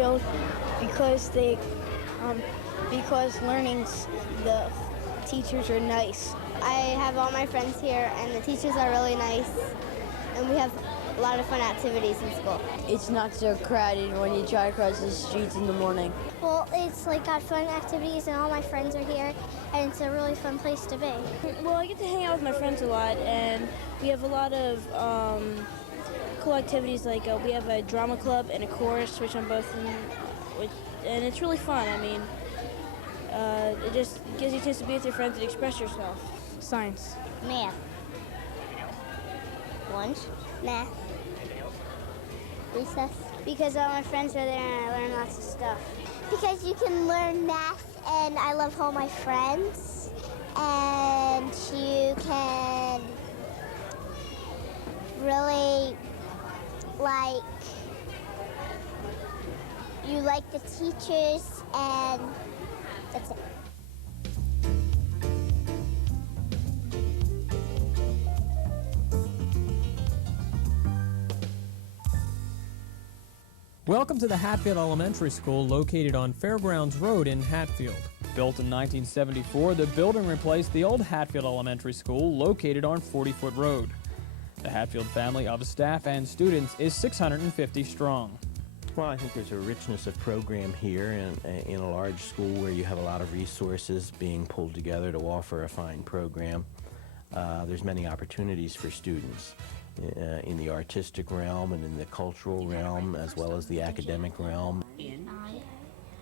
Hatfield because because the teachers are nice. I have all my friends here, and the teachers are really nice, and we have a lot of fun activities in school. It's not so crowded when you try to cross the streets in the morning. Well, it's like got fun activities, and all my friends are here, and it's a really fun place to be. Well, I get to hang out with my friends a lot, and we have a lot of cool activities. Like we have a drama club and a chorus, which I'm both in, and it's really fun. I mean, it just gives you a chance to be with your friends and express yourself. Science. Math. Lunch. Math. Recess. Because all my friends are there and I learn lots of stuff. Because you can learn math, and I love all my friends, and you can really you like the teachers, and that's it. Welcome to the Hatfield Elementary School located on Fairgrounds Road in Hatfield. Built in 1974, the building replaced the old Hatfield Elementary School located on 40-Foot Road. The Hatfield family of staff and students is 650 strong. Well, I think there's a richness of program here in a large school where you have a lot of resources being pulled together to offer a fine program. There's many opportunities for students in the artistic realm and in the cultural realm, as well as the academic realm. In?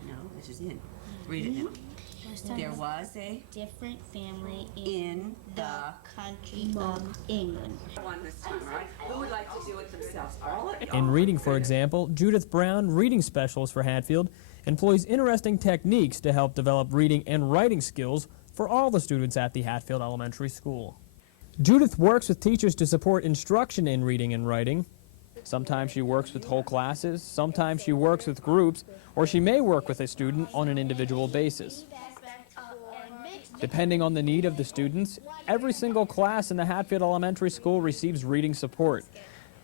No, this is in. Read it now. There was a different family in the country of England. One this time, right? Who would like to do it themselves? All of it. In reading, for example, Judith Brown, reading specialist for Hatfield, employs interesting techniques to help develop reading and writing skills for all the students at the Hatfield Elementary School. Judith works with teachers to support instruction in reading and writing. Sometimes she works with whole classes, sometimes she works with groups, or she may work with a student on an individual basis. Depending on the need of the students, every single class in the Hatfield Elementary School receives reading support.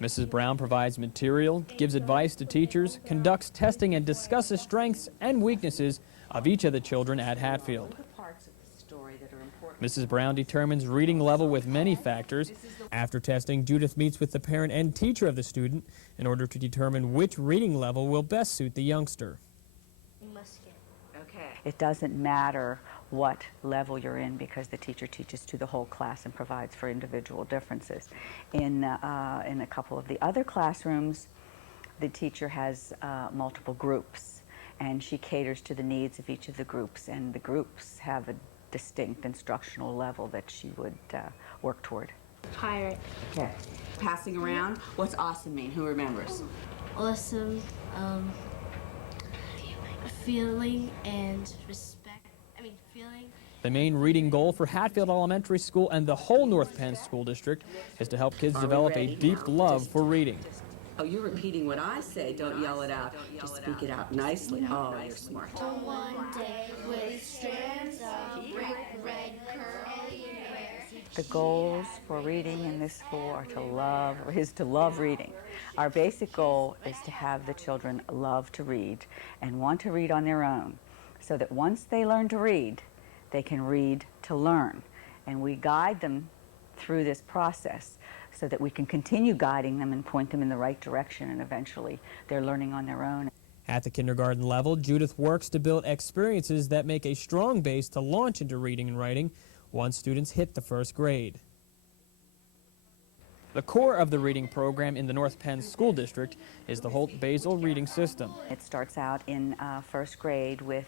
Mrs. Brown provides material, gives advice to teachers, conducts testing, and discusses strengths and weaknesses of each of the children at Hatfield. Mrs. Brown determines reading level with many factors. After testing, Judith meets with the parent and teacher of the student in order to determine which reading level will best suit the youngster. Okay. It doesn't matter what level you're in because the teacher teaches to the whole class and provides for individual differences. In a couple of the other classrooms, the teacher has multiple groups, and she caters to the needs of each of the groups, and the groups have a distinct instructional level that she would work toward. Pirate. Okay. Passing around. What's awesome mean? Who remembers? Awesome, feeling and respect. Feeling. The main reading goal for Hatfield Elementary School and the whole North Penn School District is to help kids develop a deep love for reading. Oh, you're repeating what I say. Don't yell it out. Just speak it out nicely. Oh, you're smart. One day with strands of brick red curly hair. The goals for reading in this school are to love reading. Our basic goal is to have the children love to read and want to read on their own, so that once they learn to read, they can read to learn. And we guide them through this process so that we can continue guiding them and point them in the right direction, and eventually they're learning on their own. At the kindergarten level, Judith works to build experiences that make a strong base to launch into reading and writing once students hit the first grade. The core of the reading program in the North Penn School District is the Holt Basel reading system. It starts out in first grade with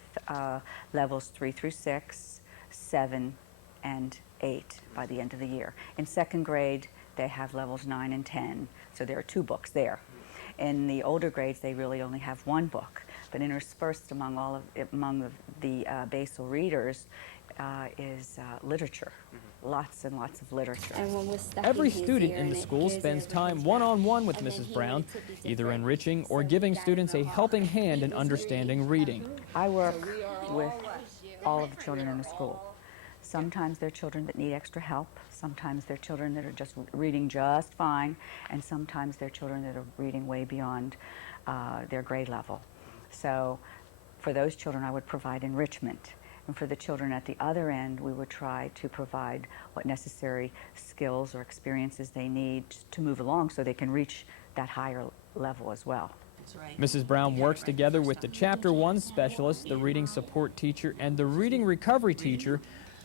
levels 3 through 6, 7, and 8 by the end of the year. In second grade, they have levels 9 and 10, so there are 2 books there. In the older grades, they really only have 1 book, but interspersed among the basal readers is literature. Lots and lots of literature. Every student in the school spends time one-on-one with Mrs. Brown, either enriching or giving students a helping hand in understanding reading. I work with all of the children in the school. Sometimes they're children that need extra help, sometimes they're children that are just reading just fine, and sometimes they're children that are reading way beyond their grade level. So for those children, I would provide enrichment. And for the children at the other end, we would try to provide what necessary skills or experiences they need to move along so they can reach that higher level as well. Mrs. Brown works together with the Chapter 1 specialist, the reading support teacher, and the reading recovery teacher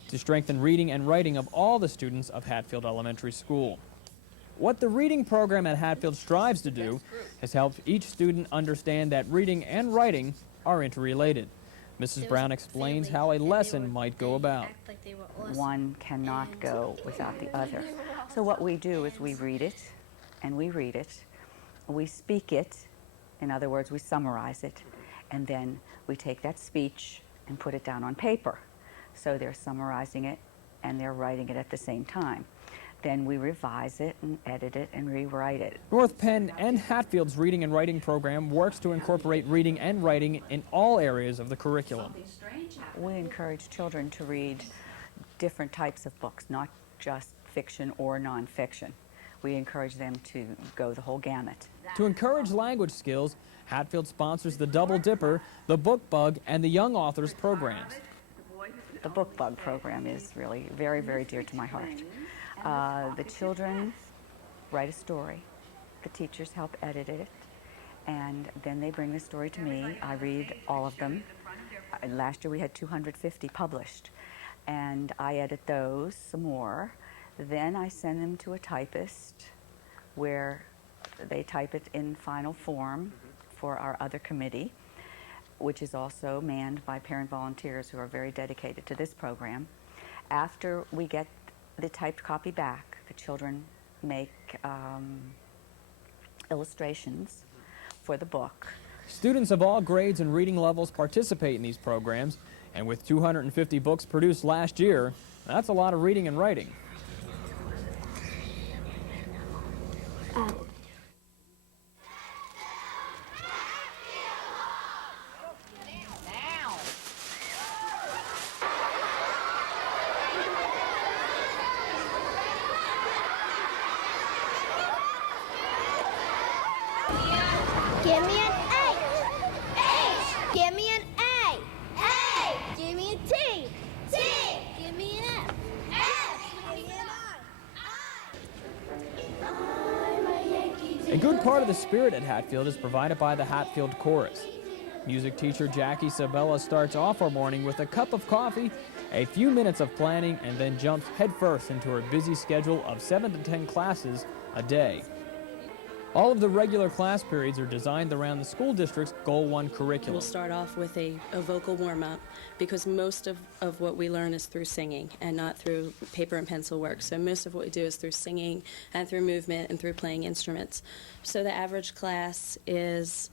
to strengthen reading and writing of all the students of Hatfield Elementary School. What the reading program at Hatfield strives to do is help each student understand that reading and writing are interrelated. Mrs. Brown explains how a lesson might go about. One cannot go without the other. So what we do is we read it, and we read it, we speak it, in other words, we summarize it, and then we take that speech and put it down on paper. So they're summarizing it and they're writing it at the same time. Then we revise it and edit it and rewrite it. North Penn and Hatfield's reading and writing program works to incorporate reading and writing in all areas of the curriculum. We encourage children to read different types of books, not just fiction or nonfiction. We encourage them to go the whole gamut. To encourage language skills, Hatfield sponsors the Double Dipper, the Book Bug, and the Young Authors programs. The Book Bug program is really very, very dear to my heart. The children write a story, the teachers help edit it, and then they bring the story to me. I read all of them. Last year we had 250 published, and I edit those some more. Then I send them to a typist where they type it in final form for our other committee, which is also manned by parent volunteers who are very dedicated to this program. After we get the typed copy back, the children make illustrations for the book. Students of all grades and reading levels participate in these programs, and with 250 books produced last year, that's a lot of reading and writing. Give me an H. H. Give me an A. A. Give me a T. T. Give me an F. F. Give me an I. A good part of the spirit at Hatfield is provided by the Hatfield Chorus. Music teacher Jackie Sabella starts off our morning with a cup of coffee, a few minutes of planning, and then jumps headfirst into her busy schedule of 7 to 10 classes a day. All of the regular class periods are designed around the school district's Goal 1 curriculum. We'll start off with a vocal warm-up because most of what we learn is through singing and not through paper and pencil work. So most of what we do is through singing and through movement and through playing instruments. So the average class is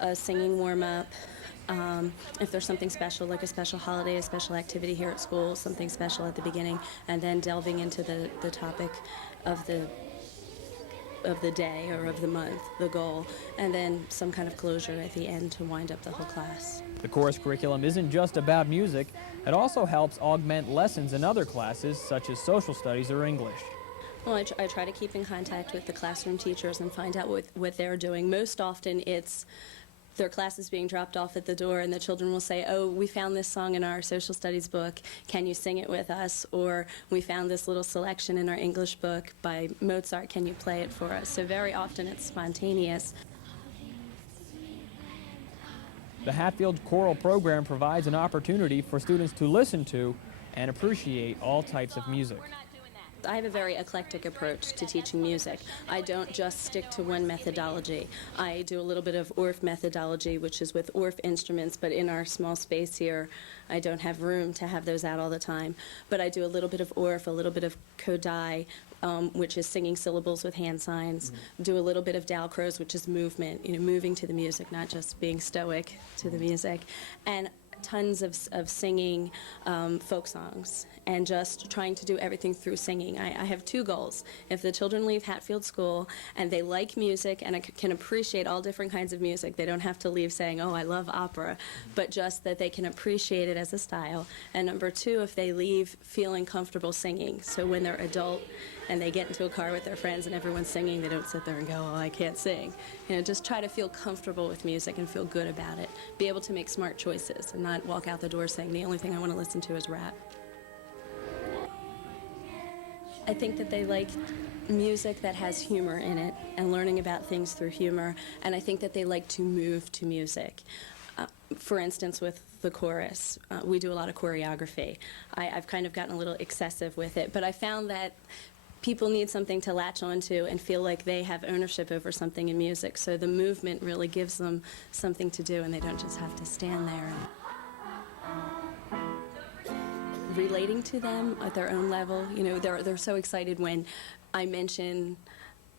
a singing warm-up. If there's something special, like a special holiday, a special activity here at school, something special at the beginning, and then delving into the topic of the day or of the month, the goal, and then some kind of closure at the end to wind up the whole class. The chorus curriculum isn't just about music, it also helps augment lessons in other classes such as social studies or English. Well, I try to keep in contact with the classroom teachers and find out what they're doing. Most often it's their classes being dropped off at the door and the children will say, oh, we found this song in our social studies book, can you sing it with us? Or we found this little selection in our English book by Mozart, can you play it for us? So very often it's spontaneous. The Hatfield Choral Program provides an opportunity for students to listen to and appreciate all types of music. I have a very eclectic approach to teaching music. I don't just stick to one methodology. I do a little bit of Orff methodology, which is with Orff instruments, but in our small space here, I don't have room to have those out all the time. But I do a little bit of Orff, a little bit of Kodai, which is singing syllables with hand signs. Do a little bit of Dalcroze, which is movement, moving to the music, not just being stoic to the music. And tons of singing folk songs and just trying to do everything through singing. I have two goals. If the children leave Hatfield School and they like music and can appreciate all different kinds of music, they don't have to leave saying, oh, I love opera, but just that they can appreciate it as a style. And number two, if they leave feeling comfortable singing. So when they're adult and they get into a car with their friends and everyone's singing, they don't sit there and go, oh, I can't sing. You know, just try to feel comfortable with music and feel good about it. Be able to make smart choices and not walk out the door saying, the only thing I want to listen to is rap. I think that they like music that has humor in it and learning about things through humor, and I think that they like to move to music. For instance, with the chorus, we do a lot of choreography. I've kind of gotten a little excessive with it, but I found that people need something to latch onto and feel like they have ownership over something in music, so the movement really gives them something to do and they don't just have to stand there. Relating to them at their own level, you know, they're so excited when I mention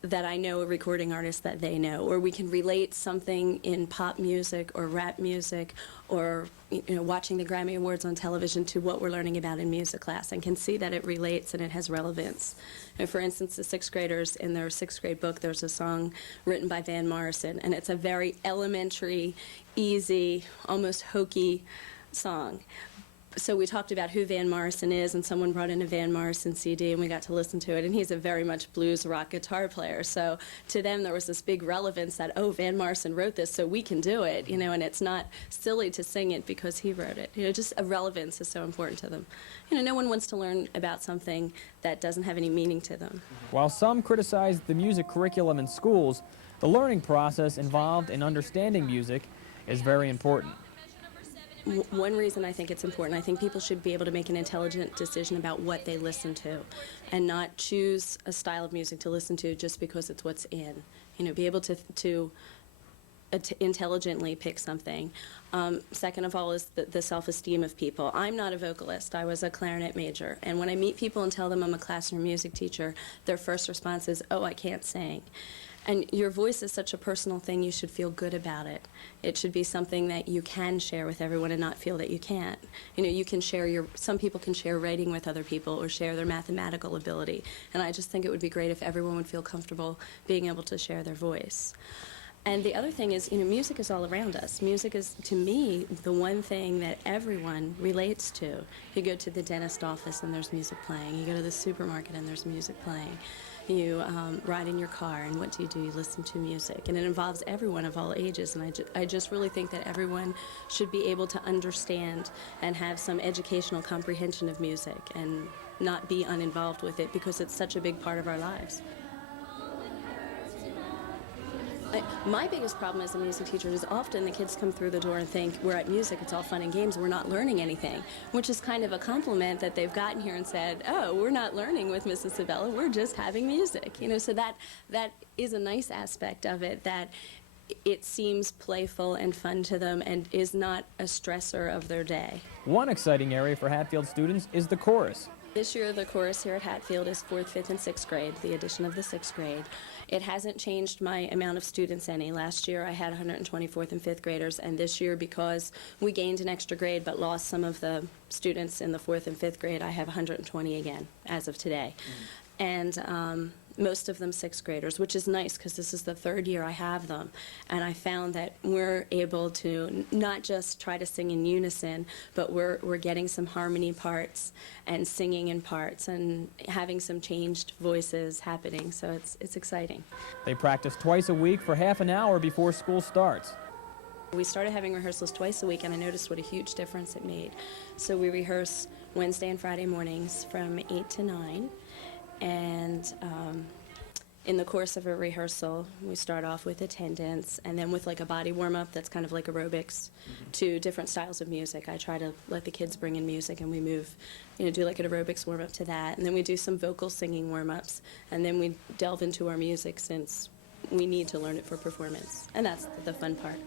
that I know a recording artist that they know, or we can relate something in pop music or rap music or, you know, watching the Grammy Awards on television to what we're learning about in music class, and can see that it relates and it has relevance. And for instance, the sixth graders, in their sixth grade book, there's a song written by Van Morrison, and it's a very elementary, easy, almost hokey song. So we talked about who Van Morrison is, and someone brought in a Van Morrison CD, and we got to listen to it, and he's a very much blues rock guitar player. So to them, there was this big relevance that, oh, Van Morrison wrote this, so we can do it, you know, and it's not silly to sing it because he wrote it. You know, just a relevance is so important to them. You know, no one wants to learn about something that doesn't have any meaning to them. While some criticize the music curriculum in schools, the learning process involved in understanding music is very important. One reason I think it's important, I think people should be able to make an intelligent decision about what they listen to and not choose a style of music to listen to just because it's what's in. You know, be able to intelligently pick something. Second of all is the self-esteem of people. I'm not a vocalist. I was a clarinet major. And when I meet people and tell them I'm a classroom music teacher, their first response is, oh, I can't sing. And your voice is such a personal thing, you should feel good about it. It should be something that you can share with everyone and not feel that you can't. You know, you can share some people can share writing with other people or share their mathematical ability. And I just think it would be great if everyone would feel comfortable being able to share their voice. And the other thing is, you know, music is all around us. Music is, to me, the one thing that everyone relates to. You go to the dentist office and there's music playing. You go to the supermarket and there's music playing. You ride in your car, and what do? You listen to music. And it involves everyone of all ages, and I just really think that everyone should be able to understand and have some educational comprehension of music and not be uninvolved with it because it's such a big part of our lives. My biggest problem as a music teacher is often the kids come through the door and think we're at music, it's all fun and games, we're not learning anything, which is kind of a compliment that they've gotten here and said, oh, we're not learning with Mrs. Sabella, we're just having music. You know, so that is a nice aspect of it, that it seems playful and fun to them and is not a stressor of their day. One exciting area for Hatfield students is the chorus. This year, the chorus here at Hatfield is 4th, 5th, and 6th grade, the addition of the 6th grade. It hasn't changed my amount of students any. Last year, I had 124th and 5th graders, and this year, because we gained an extra grade but lost some of the students in the 4th and 5th grade, I have 120 again as of today. And most of them 6th graders, which is nice because this is the 3rd year I have them. And I found that we're able to not just try to sing in unison, but we're getting some harmony parts and singing in parts and having some changed voices happening, so it's exciting. They practice twice a week for half an hour before school starts. We started having rehearsals twice a week, and I noticed what a huge difference it made. So we rehearse Wednesday and Friday mornings from 8 to 9. And in the course of a rehearsal, we start off with attendance and then with like a body warm-up that's kind of like aerobics to different styles of music. I try to let the kids bring in music and we move, you know, do like an aerobics warm-up to that. And then we do some vocal singing warm-ups. And then we delve into our music since we need to learn it for performance. And that's the fun part.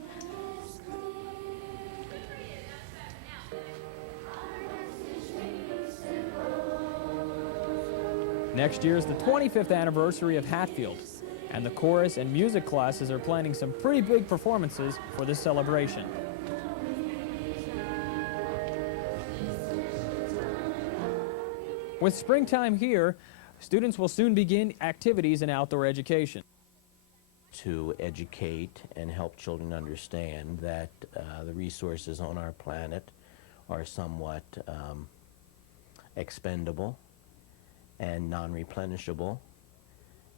Next year is the 25th anniversary of Hatfield, and the chorus and music classes are planning some pretty big performances for this celebration. With springtime here, students will soon begin activities in outdoor education. To educate and help children understand that the resources on our planet are somewhat expendable, and non-replenishable,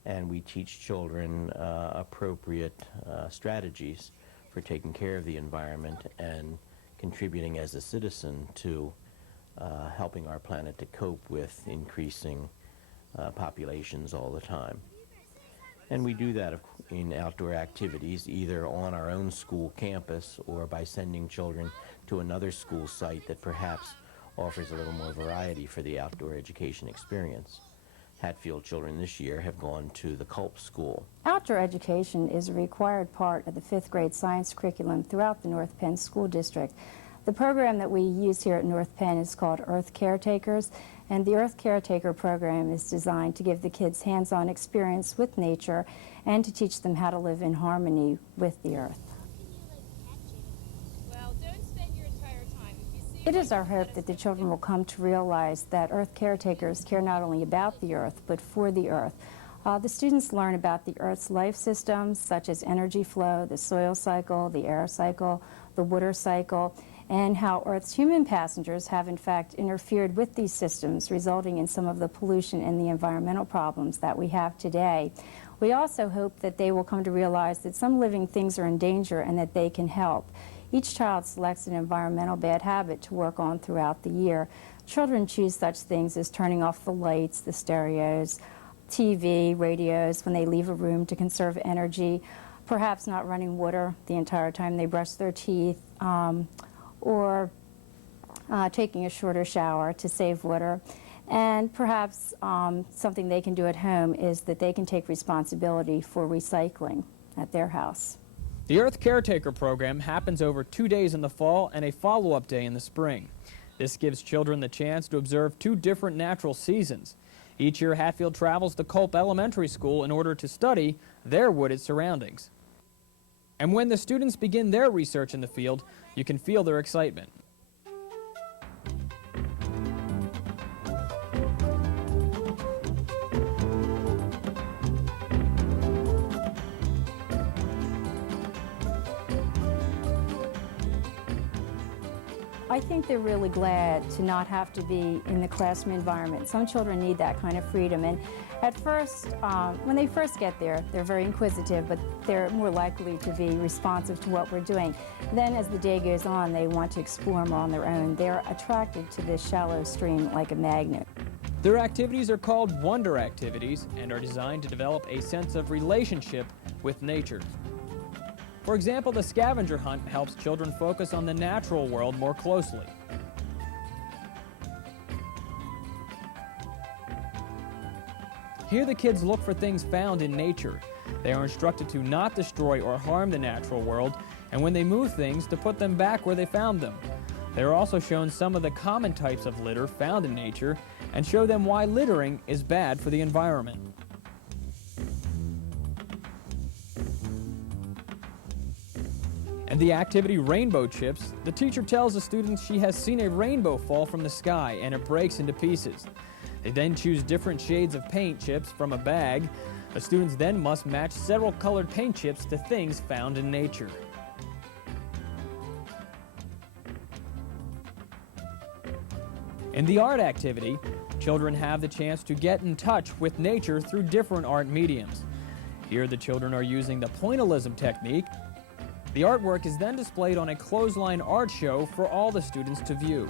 and we teach children appropriate strategies for taking care of the environment and contributing as a citizen to helping our planet to cope with increasing populations all the time. And we do that in outdoor activities, either on our own school campus or by sending children to another school site that perhaps offers a little more variety for the outdoor education experience. Hatfield children this year have gone to the Culp School. Outdoor education is a required part of the 5th grade science curriculum throughout the North Penn School District. The program that we use here at North Penn is called Earth Caretakers, and the Earth Caretaker program is designed to give the kids hands-on experience with nature and to teach them how to live in harmony with the earth. Well, don't spend your entire time. It is our hope that the children will come to realize that Earth Caretakers care not only about the earth, but for the earth. The students learn about the Earth's life systems, such as energy flow, the soil cycle, the air cycle, the water cycle, and how Earth's human passengers have in fact interfered with these systems, resulting in some of the pollution and the environmental problems that we have today. We also hope that they will come to realize that some living things are in danger and that they can help. Each child selects an environmental bad habit to work on throughout the year. Children choose such things as turning off the lights, the stereos, TV, radios when they leave a room to conserve energy, perhaps not running water the entire time they brush their teeth, or taking a shorter shower to save water. And perhaps something they can do at home is that they can take responsibility for recycling at their house. The Earth Caretaker program happens over 2 days in the fall and a follow-up day in the spring. This gives children the chance to observe 2 different natural seasons. Each year, Hatfield travels to Culp Elementary School in order to study their wooded surroundings. And when the students begin their research in the field, you can feel their excitement. I think they're really glad to not have to be in the classroom environment. Some children need that kind of freedom, and at first, when they first get there, they're very inquisitive, but they're more likely to be responsive to what we're doing. Then as the day goes on, they want to explore more on their own. They're attracted to this shallow stream like a magnet. Their activities are called Wonder Activities and are designed to develop a sense of relationship with nature. For example, the scavenger hunt helps children focus on the natural world more closely. Here the kids look for things found in nature. They are instructed to not destroy or harm the natural world, and when they move things, to put them back where they found them. They are also shown some of the common types of litter found in nature and show them why littering is bad for the environment. And the activity Rainbow Chips, the teacher tells the students she has seen a rainbow fall from the sky and it breaks into pieces. They then choose different shades of paint chips from a bag. The students then must match several colored paint chips to things found in nature. In the art activity, children have the chance to get in touch with nature through different art mediums. Here the children are using the pointillism technique. The artwork is then displayed on a clothesline art show for all the students to view.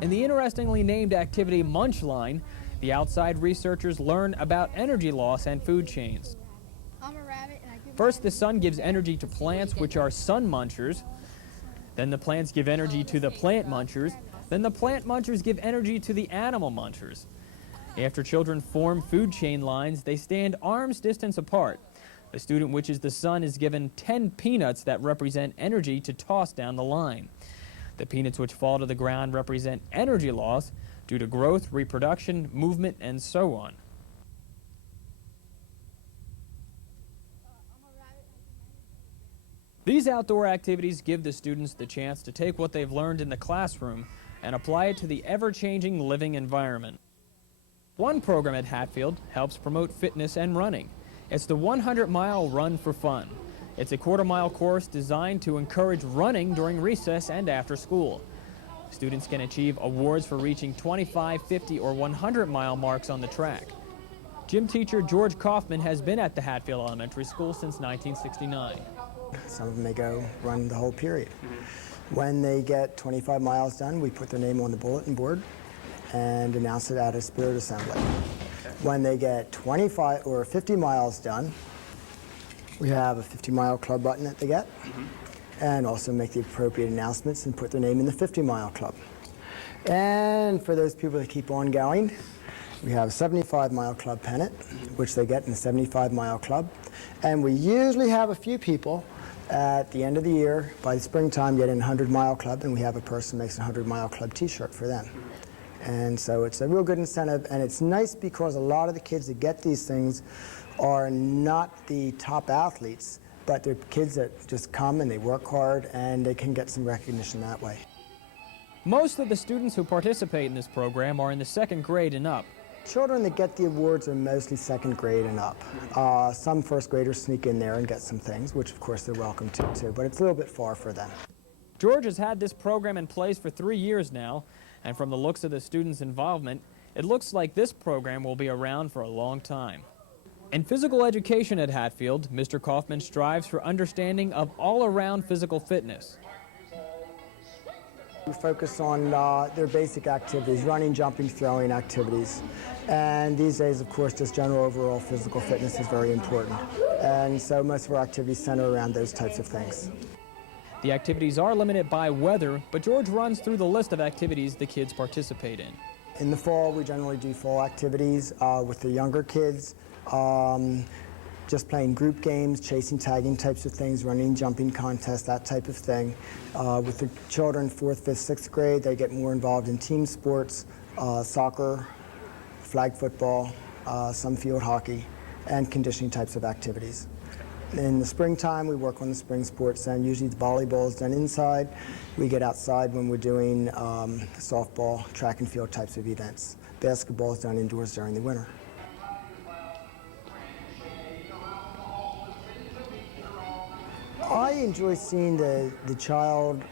In the interestingly named activity Munchline, the outside researchers learn about energy loss and food chains. First, the sun gives energy to plants, which are sun munchers. Then the plants give energy to the plant munchers. Then the plant munchers give energy to the animal munchers. After children form food chain lines, they stand arm's distance apart. The student which is the sun is given 10 peanuts that represent energy to toss down the line. The peanuts which fall to the ground represent energy loss due to growth, reproduction, movement, and so on. These outdoor activities give the students the chance to take what they've learned in the classroom and apply it to the ever-changing living environment. One program at Hatfield helps promote fitness and running. It's the 100-mile Run for Fun. It's a quarter-mile course designed to encourage running during recess and after school. Students can achieve awards for reaching 25, 50, or 100-mile marks on the track. Gym teacher George Kaufman has been at the Hatfield Elementary School since 1969. Some of them may go run the whole period. When they get 25 miles done, we put their name on the bulletin board and announce it at a spirit assembly. When they get 25 or 50 miles done, we have a 50-mile club button that they get, and also make the appropriate announcements and put their name in the 50-mile club. And for those people that keep on going, we have a 75-mile club pennant, which they get in the 75-mile club. And we usually have a few people at the end of the year, by the springtime, get in a 100-mile club, and we have a person makes a 100-mile club t-shirt for them. And so it's a real good incentive, and it's nice because a lot of the kids that get these things are not the top athletes, but they're kids that just come and they work hard and they can get some recognition that way. Most of the students who participate in this program are in the 2nd grade and up. Children that get the awards are mostly 2nd grade and up. Some 1st graders sneak in there and get some things, which of course they're welcome to too, but it's a little bit far for them. George has had this program in place for 3 years now, and from the looks of the students' involvement, it looks like this program will be around for a long time. In physical education at Hatfield, Mr. Kaufman strives for understanding of all-around physical fitness. We focus on their basic activities, running, jumping, throwing activities. And these days, of course, just general overall physical fitness is very important. And so most of our activities center around those types of things. The activities are limited by weather, but George runs through the list of activities the kids participate in. In the fall, we generally do fall activities with the younger kids. Just playing group games, chasing, tagging types of things, running, jumping contests, that type of thing. With the children 4th, 5th, 6th grade, they get more involved in team sports, soccer, flag football, some field hockey, and conditioning types of activities. In the springtime, we work on the spring sports, and usually the volleyball is done inside. We get outside when we're doing softball, track and field types of events. Basketball is done indoors during the winter. I enjoy seeing the child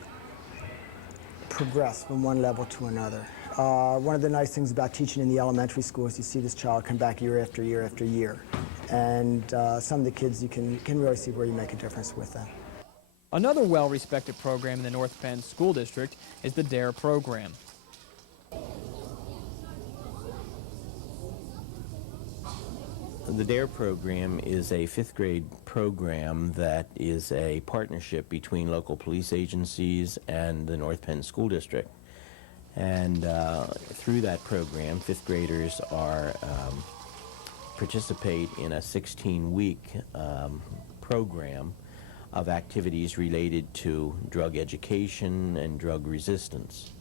progress from one level to another. One of the nice things about teaching in the elementary school is you see this child come back year after year after year. And some of the kids, you can really see where you make a difference with them. Another well-respected program in the North Penn School District is the DARE program. The DARE program is a 5th grade program that is a partnership between local police agencies and the North Penn School District. And through that program, 5th graders participate in a 16-week program of activities related to drug education and drug resistance.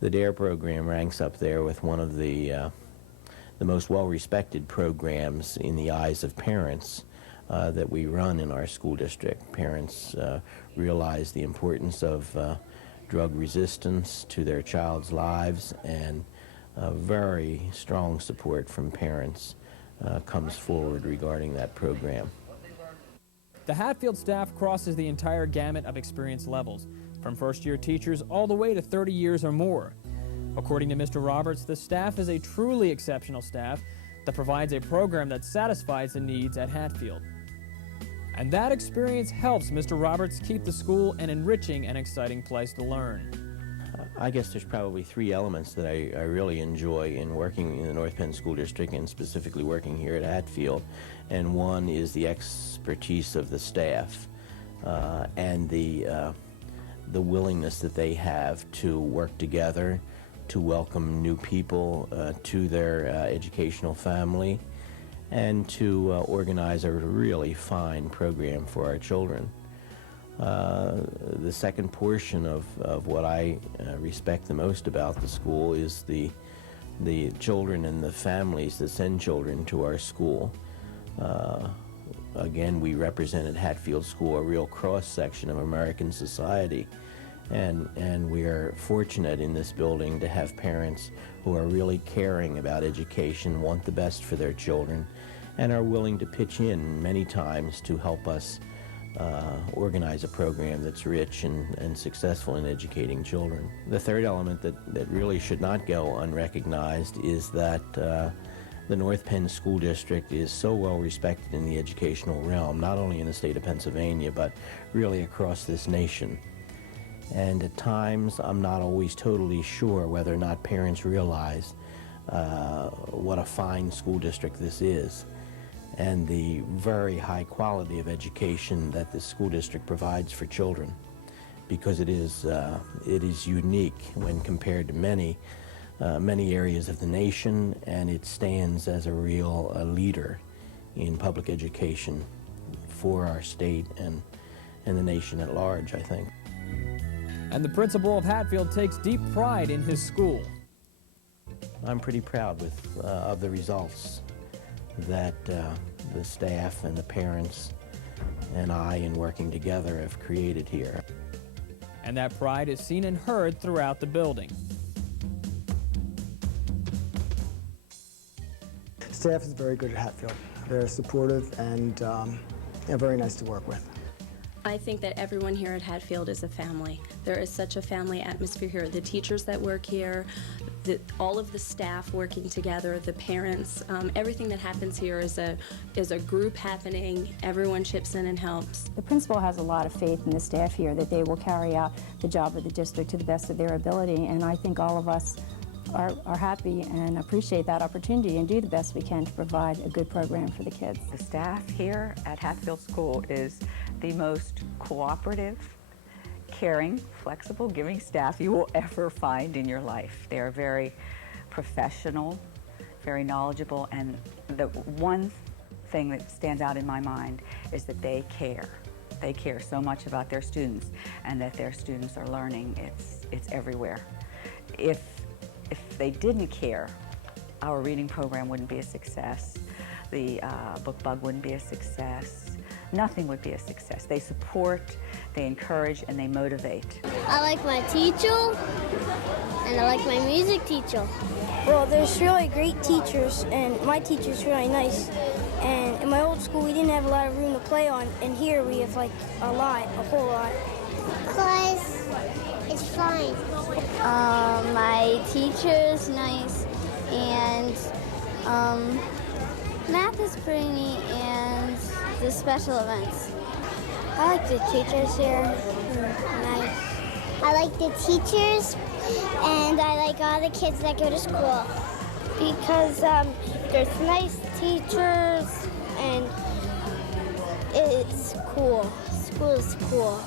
The DARE program ranks up there with one of the most well-respected programs in the eyes of parents that we run in our school district. Parents realize the importance of drug resistance to their child's lives, and very strong support from parents comes forward regarding that program. The Hatfield staff crosses the entire gamut of experience levels, from first-year teachers all the way to 30 years or more. According to Mr. Roberts, the staff is a truly exceptional staff that provides a program that satisfies the needs at Hatfield. And that experience helps Mr. Roberts keep the school an enriching and exciting place to learn. I guess there's probably 3 elements that I really enjoy in working in the North Penn School District, and specifically working here at Hatfield. And one is the expertise of the staff and the willingness that they have to work together, to welcome new people to their educational family, and to organize a really fine program for our children. The second portion of what I respect the most about the school is the children and the families that send children to our school. Again, we represent at Hatfield School a real cross-section of American society. And we are fortunate in this building to have parents who are really caring about education, want the best for their children, and are willing to pitch in many times to help us organize a program that's rich and successful in educating children. The third element that really should not go unrecognized is that the North Penn School District is so well respected in the educational realm, not only in the state of Pennsylvania, but really across this nation. And at times, I'm not always totally sure whether or not parents realize what a fine school district this is, and the very high quality of education that this school district provides for children, because it is unique when compared to many areas of the nation, and it stands as a real leader in public education for our state and the nation at large, I think. And the principal of Hatfield takes deep pride in his school. I'm pretty proud of the results that the staff and the parents and I, in working together, have created here. And that pride is seen and heard throughout the building. Staff is very good at Hatfield. They're supportive and very nice to work with. I think that everyone here at Hatfield is a family. There is such a family atmosphere here. The teachers that work here, all of the staff working together, the parents, everything that happens here is a group happening. Everyone chips in and helps. The principal has a lot of faith in the staff here that they will carry out the job of the district to the best of their ability, and I think all of us are happy and appreciate that opportunity and do the best we can to provide a good program for the kids. The staff here at Hatfield School is the most cooperative, caring, flexible, giving staff you will ever find in your life. They are very professional, very knowledgeable, and the one thing that stands out in my mind is that they care. They care so much about their students, and that their students are learning. It's everywhere. If they didn't care, our reading program wouldn't be a success. The book bug wouldn't be a success. Nothing would be a success. They support, they encourage, and they motivate. I like my teacher, and I like my music teacher. Well, there's really great teachers, and my teacher's really nice. And in my old school, we didn't have a lot of room to play on, and here we have like a whole lot. Because it's fun. My teacher's nice, and math is pretty neat, and the special events. I like the teachers here. Nice. I like the teachers, and I like all the kids that go to school. Because there's nice teachers, and it's cool. School is cool.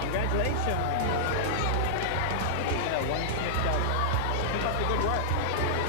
Congratulations. Yeah, one snipped out. Keep up the good work.